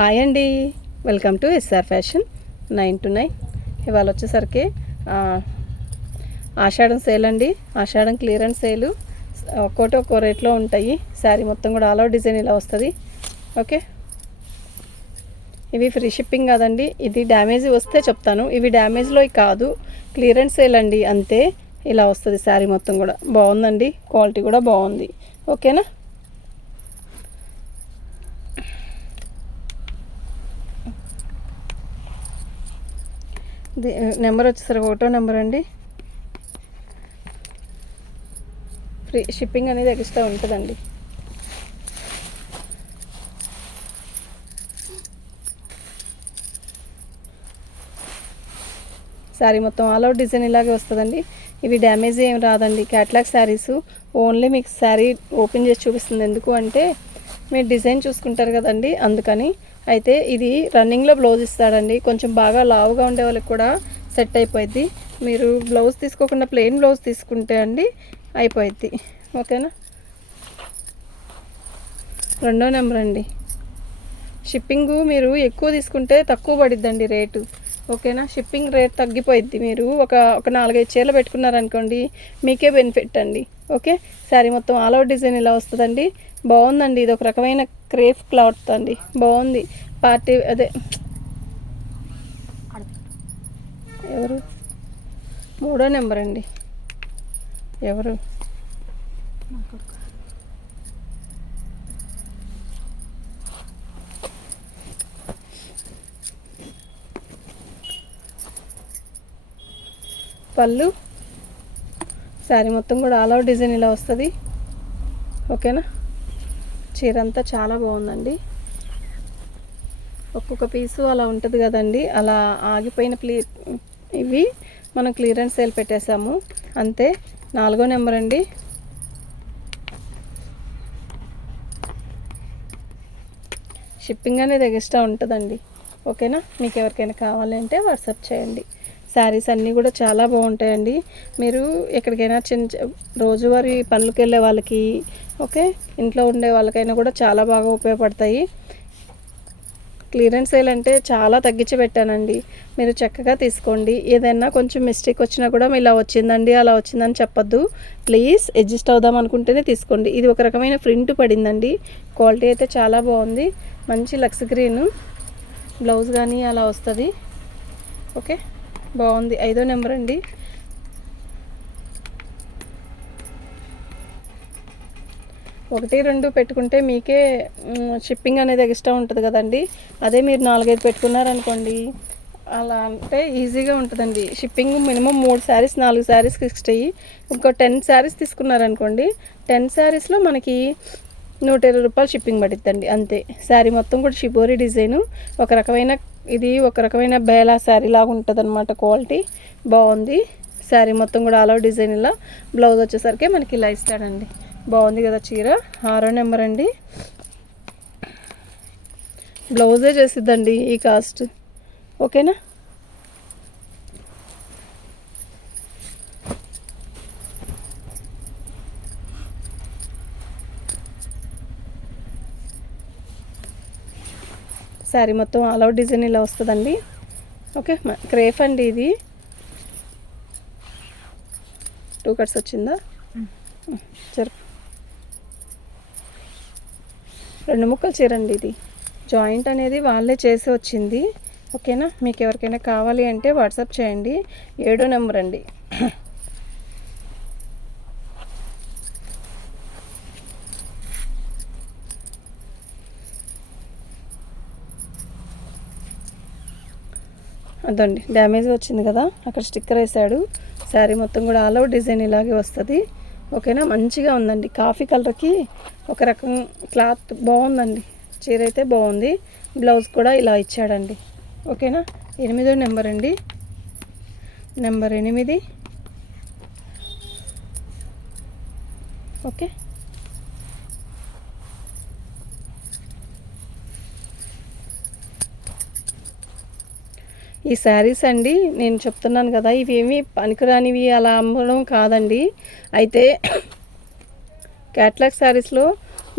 Hi అండి, welcome to SR Fashion 9 to 9. ఇవాళ వచ్చేసరికి ఆషాఢం సేల్ అండి. ఆషాఢం క్లియరెన్స్ సేలు. ఒక్కోటి ఒక్కో రేట్లో ఉంటాయి. శారీ మొత్తం కూడా ఆల్ ఓవర్ డిజైన్ ఇలా వస్తుంది. ఓకే, ఇవి ఫ్రీ షిప్పింగ్ కాదండి. ఇది డ్యామేజ్ వస్తే చెప్తాను. ఇవి డ్యామేజ్లో కాదు, క్లియరెన్స్ సేల్ అండి, అంతే. ఇలా వస్తుంది శారీ మొత్తం కూడా. బాగుందండి, క్వాలిటీ కూడా బాగుంది. ఓకేనా. నెంబర్ వచ్చేసరికి 1వ నెంబర్ అండి. ఫ్రీ షిప్పింగ్ అనేది ఎక్స్ట్రా ఉంటుందండి. శారీ మొత్తం ఆల్ అవుట్ డిజైన్ ఇలాగే వస్తుందండి. ఇవి డ్యామేజ్ ఏం రాదండి. క్యాట్లాగ్ శారీస్ ఓన్లీ మీకు శారీ ఓపెన్ చేసి చూపిస్తుంది. ఎందుకు అంటే మీరు డిజైన్ చూసుకుంటారు కదండి, అందుకని. అయితే ఇది రన్నింగ్లో బ్లౌజ్ ఇస్తాడండి. కొంచెం బాగా లావుగా ఉండే వాళ్ళకి కూడా సెట్ అయిపోద్ది. మీరు బ్లౌజ్ తీసుకోకుండా ప్లెయిన్ బ్లౌజ్ తీసుకుంటే అండి అయిపోద్ది. ఓకేనా. 2వ నెంబర్ అండి. షిప్పింగు మీరు ఎక్కువ తీసుకుంటే తక్కువ పడిద్దండి రేటు. ఓకేనా. షిప్పింగ్ రేట్ తగ్గిపోయిద్ది. మీరు ఒక 4-5 చీరలు పెట్టుకున్నారనుకోండి, మీకే బెనిఫిట్ అండి. ఓకే. శారీ మొత్తం ఆల్ ఓవర్ డిజైన్ ఇలా వస్తుందండి. బాగుందండి. ఇది ఒక రకమైన క్రేప్ క్లాత్ అండి. బాగుంది. పార్టీ అదే ఎవరు 3వ నెంబర్ అండి. ఎవరు పళ్ళు శారీ మొత్తం కూడా ఆల్ ఓవర్ డిజైన్ ఇలా వస్తుంది. ఓకేనా. చీర అంతా చాలా బాగుందండి. ఒక్కొక్క పీసు అలా ఉంటుంది కదండి, అలా ఆగిపోయిన ఇవి మనం క్లియరెన్స్ సేల్ పెట్టేశాము, అంతే. 4వ నెంబర్ అండి. షిప్పింగ్ అనేది ఎక్స్ట్రా ఉంటుందండి. ఓకేనా. మీకు ఎవరికైనా కావాలంటే వాట్సాప్ చేయండి. శారీస్ అన్నీ కూడా చాలా బాగుంటాయండి. మీరు ఎక్కడికైనా రోజువారీ పనులకు వెళ్ళే వాళ్ళకి, ఓకే, ఇంట్లో ఉండే వాళ్ళకైనా కూడా చాలా బాగా ఉపయోగపడతాయి. క్లియరెన్స్ సేల్ అంటే చాలా తగ్గించి పెట్టానండి. మీరు చక్కగా తీసుకోండి. ఏదైనా కొంచెం మిస్టేక్ వచ్చినా కూడా ఇలా వచ్చిందండి, అలా వచ్చిందని చెప్పొద్దు ప్లీజ్. అడ్జస్ట్ అవుదాం అనుకుంటేనే తీసుకోండి. ఇది ఒక రకమైన ప్రింట్ పడిందండి. క్వాలిటీ అయితే చాలా బాగుంది. మంచి లక్స్ గ్రీన్ బ్లౌజ్ కానీ అలా వస్తుంది. ఓకే, బాగుంది. 5వ నెంబర్ అండి. ఒకటి రెండు పెట్టుకుంటే మీకే షిప్పింగ్ అనేది ఎక్స్ట్రా ఉంటుంది కదండి. అదే మీరు 4-5 పెట్టుకున్నారనుకోండి, అలా అంటే ఈజీగా ఉంటుందండి. షిప్పింగ్ మినిమం 3 శారీస్ 4 శారీస్కి ఇస్తాయి. ఇంకో 10 శారీస్ తీసుకున్నారనుకోండి, 10 శారీస్లో మనకి 120 రూపాయలు షిప్పింగ్ పడుతుందండి, అంతే. శారీ మొత్తం కూడా షిబోరి డిజైను. ఇది ఒక రకమైన బేలా శారీ లాగా ఉంటుంది అనమాట. క్వాలిటీ బాగుంది. శారీ మొత్తం కూడా ఆల్ ఓవర్ డిజైన్ ఇలా. బ్లౌజ్ వచ్చేసరికి మనకి ఇలా ఇస్తాడండి. బాగుంది కదా చీర. 6వ నెంబర్ అండి. బ్లౌజే చేసిద్దండి ఈ కాస్ట్. ఓకేనా. శారీ మొత్తం ఆల్ అవుట్ డిజైన్ ఇలా వస్తుందండి. ఓకే, క్రేప్ అండి ఇది. 2 కట్స్ వచ్చిందా. సరే, 2 ముక్కలు చీర అండి ఇది. జాయింట్ అనేది వాళ్ళే చేసి వచ్చింది. ఓకేనా. మీకు ఎవరికైనా కావాలి అంటే వాట్సాప్ చేయండి. 7వ నెంబర్ అండి. అదండి, డ్యామేజ్ వచ్చింది కదా, అక్కడ స్టిక్కర్ వేసాడు. శారీ మొత్తం కూడా ఆల్ ఓవర్ డిజైన్ ఇలాగే వస్తుంది. ఓకేనా. మంచిగా ఉందండి. కాఫీ కలర్కి ఒక రకం క్లాత్ బాగుందండి. చీర అయితే బాగుంది. బ్లౌజ్ కూడా ఇలా ఇచ్చాడండి. ఓకేనా. 8వ నెంబర్ అండి. నెంబర్ 8. ఓకే. ఈ శారీస్ అండి, నేను చెప్తున్నాను కదా, ఇవేమీ పనికిరానివి అలా అమ్మడం కాదండి. అయితే క్యాట్లాగ్ శారీస్లో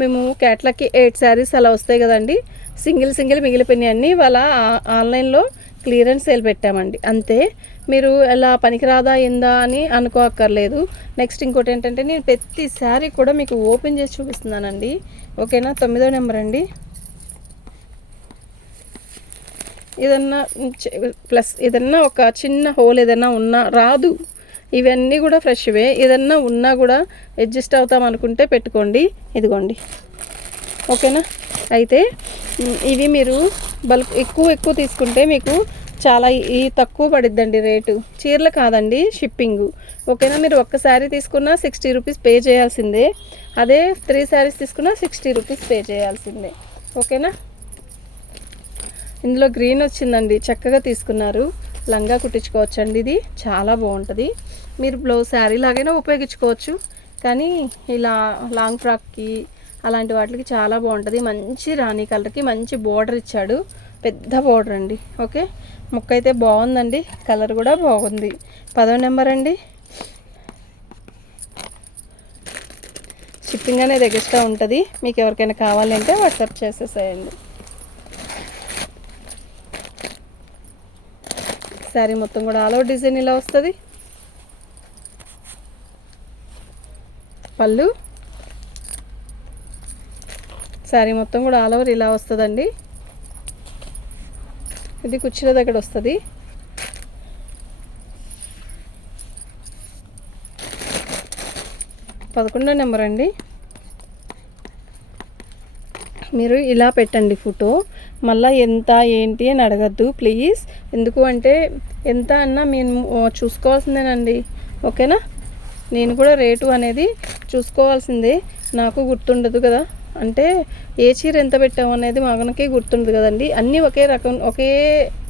మేము క్యాట్లాగ్కి 8 శారీస్ అలా వస్తాయి కదండి. సింగిల్ సింగిల్ మిగిలిపోయినాయి అన్నీ వాళ్ళ ఆన్లైన్లో క్లియరెన్స్ సేల్ పెట్టామండి అంతే. మీరు ఎలా పనికిరాదా ఏందా అని అనుకోక్కర్లేదు. నెక్స్ట్ ఇంకోటి ఏంటంటే నేను ప్రతి శారీ కూడా మీకు ఓపెన్ చేసి చూపిస్తున్నానండి. ఓకేనా? 9వ నెంబర్ అండి. ఏదన్నా ప్లస్ ఏదన్నా ఒక చిన్న హోల్ ఏదన్నా ఉన్నా రాదు. ఇవన్నీ కూడా ఫ్రెష్వే. ఏదన్నా ఉన్నా కూడా అడ్జస్ట్ అవుతాం అనుకుంటే పెట్టుకోండి. ఇదిగోండి. ఓకేనా? అయితే ఇవి మీరు బల్క్ ఎక్కువ తీసుకుంటే మీకు చాలా ఈ తక్కువ పడిద్దండి రేటు. చీరలు కాదండి, షిప్పింగు. ఓకేనా? మీరు ఒక్క శారీ తీసుకున్నా 60 రూపీస్ పే చేయాల్సిందే. అదే 3 శారీస్ తీసుకున్నా 60 రూపీస్ పే చేయాల్సిందే. ఓకేనా? ఇందులో గ్రీన్ వచ్చిందండి, చక్కగా తీసుకున్నారు. లంగా కుట్టించుకోవచ్చండి. ఇది చాలా బాగుంటుంది. మీరు బ్లౌజ్ శారీ లాగైనా ఉపయోగించుకోవచ్చు, కానీ ఇలా లాంగ్ ఫ్రాక్కి అలాంటి వాటికి చాలా బాగుంటుంది. మంచి రాణి కలర్కి మంచి బోర్డర్ ఇచ్చాడు, పెద్ద బోర్డర్ అండి. ఓకే, ముక్క అయితే బాగుందండి, కలర్ కూడా బాగుంది. 10వ నెంబర్ అండి. షిప్పింగ్ అనేది ఎక్స్ట్రా ఉంటుంది. మీకు ఎవరికైనా కావాలంటే వాట్సాప్ చేసేసేయండి. శారీ మొత్తం కూడా ఆల్ ఓవర్ డిజైన్ ఇలా వస్తుంది. పళ్ళు శారీ మొత్తం కూడా ఆల్ ఓవర్ ఇలా వస్తుందండి. ఇది కుర్చీల దగ్గర వస్తుంది. పదకొండో నెంబర్ అండి. మీరు ఇలా పెట్టండి ఫోటో, మళ్ళీ ఎంత ఏంటి అని అడగద్దు ప్లీజ్. ఎందుకు అంటే ఎంత అన్నా మేము చూసుకోవాల్సిందేనండి. ఓకేనా? నేను కూడా రేటు అనేది చూసుకోవాల్సిందే, నాకు గుర్తుండదు కదా. అంటే ఏ చీర ఎంత పెట్టాము అనేది మగనకి గుర్తుండదు కదండి. అన్నీ ఒకే రకం ఒకే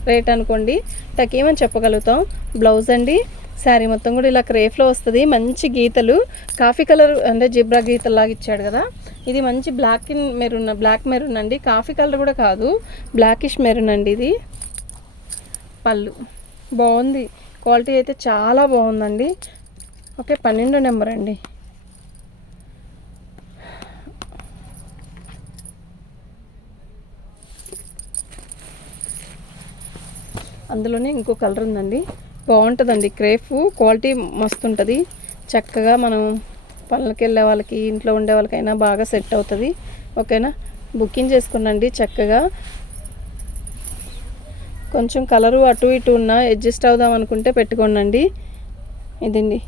రేట్ అనుకోండి తక్కువని చెప్పగలుగుతాం. బ్లౌజ్ అండి, శారీ మొత్తం కూడా ఇలా క్రేఫ్లో వస్తుంది. మంచి గీతలు, కాఫీ కలర్ అంటే జిబ్రా గీతల్లాగా ఇచ్చాడు కదా. ఇది మంచి బ్లాక్ మెరూన్ అండి. కాఫీ కలర్ కూడా కాదు, బ్లాకిష్ మెరూన్ అండి ఇది. పళ్ళు బాగుంది, క్వాలిటీ అయితే చాలా బాగుందండి. ఓకే, 12వ నెంబర్ అండి. అందులోనే ఇంకో కలర్ ఉందండి, బాగుంటుందండి. క్రేఫ్ క్వాలిటీ మస్తు ఉంటుంది. చక్కగా మనం పనులకి వెళ్ళే వాళ్ళకి, ఇంట్లో ఉండే వాళ్ళకైనా బాగా సెట్ అవుతుంది. ఓకేనా? బుకింగ్ చేసుకున్నాండి చక్కగా. కొంచెం కలరు అటు ఇటు ఉన్నా అడ్జస్ట్ అవుదాం అనుకుంటే పెట్టుకోండి. ఇదండి,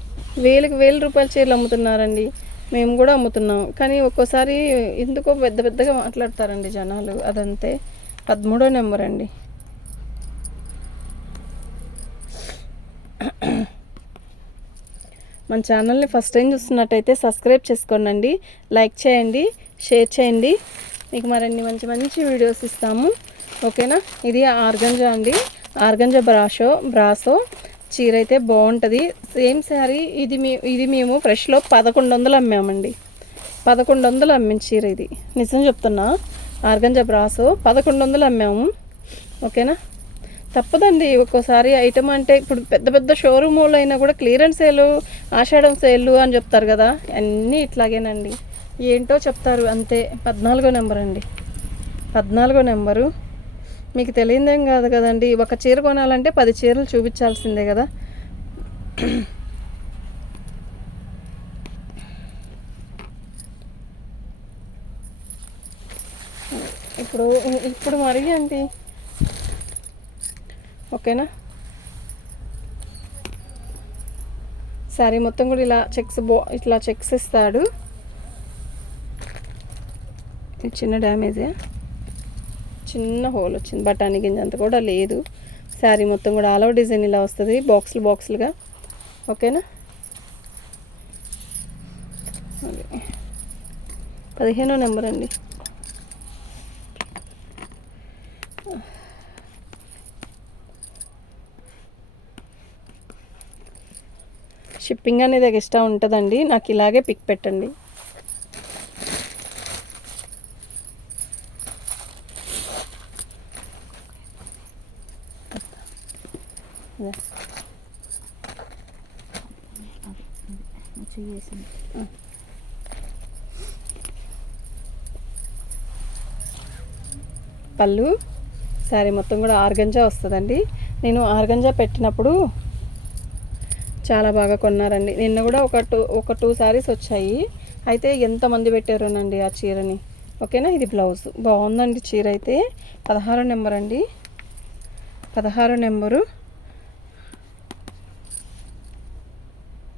1000 రూపాయల చీరలు అమ్ముతున్నారండి. మేము కూడా అమ్ముతున్నాం, కానీ ఒక్కోసారి ఎందుకో పెద్దగా మాట్లాడతారండి జనాలు, అదంతే. 13వ నెంబర్ అండి. మన ఛానల్ని ఫస్ట్ టైం చూస్తున్నట్టయితే సబ్స్క్రైబ్ చేసుకోండి, లైక్ చేయండి, షేర్ చేయండి. మీకు మరిన్ని మంచి వీడియోస్ ఇస్తాము. ఓకేనా? ఇది ఆర్గంజా అండి, ఆర్గంజా బ్రాసో చీర అయితే బాగుంటుంది. సేమ్ శారీ ఇది మేము ఫ్రెష్లో 1100 అమ్మామండి. 1100 అమ్మిన చీర ఇది, నిజం చెప్తున్నా. Organza brasso 1100 అమ్మాము. ఓకేనా? తప్పదండి, ఒక్కోసారి ఐటమ్ అంటే ఇప్పుడు పెద్ద షోరూములు అయినా కూడా క్లియరెన్స్ సేలు, ఆషాఢం సేలు అని చెప్తారు కదా, అన్నీ ఇట్లాగేనండి. ఏంటో చెప్తారు అంతే. 14వ నెంబర్ అండి. 14వ నెంబరు మీకు తెలియదేం కాదు కదండి. ఒక చీర కొనాలంటే 10 చీరలు చూపించాల్సిందే కదా. ఇప్పుడు మరీ అండి. ఓకేనా? శారీ మొత్తం కూడా ఇలా ఇట్లా చెక్స్ ఇస్తాడు. చిన్న డ్యామేజే, చిన్న హోల్ వచ్చింది, బఠానీ గింజ అంత కూడా లేదు. శారీ మొత్తం కూడా ఆల్ ఓవర్ డిజైన్ ఇలా వస్తుంది, బాక్సులుగా. ఓకేనా? 15వ నెంబర్ అండి. షిప్పింగ్ అనేది ఎక్స్ట్రా ఉంటుందండి, నాకు ఇలాగే పిక్ పెట్టండి. పళ్ళు. శారీ మొత్తం కూడా ఆర్గంజా వస్తుందండి. నేను ఆర్గంజా పెట్టినప్పుడు చాలా బాగా కొన్నారండి. నిన్న కూడా ఒక టూ శారీస్ వచ్చాయి. అయితే ఎంతమంది పెట్టారోనండి ఆ చీరని. ఓకేనా, ఇది బ్లౌజ్. బాగుందండి చీర అయితే. 16 నెంబర్ అండి, 16 నెంబరు.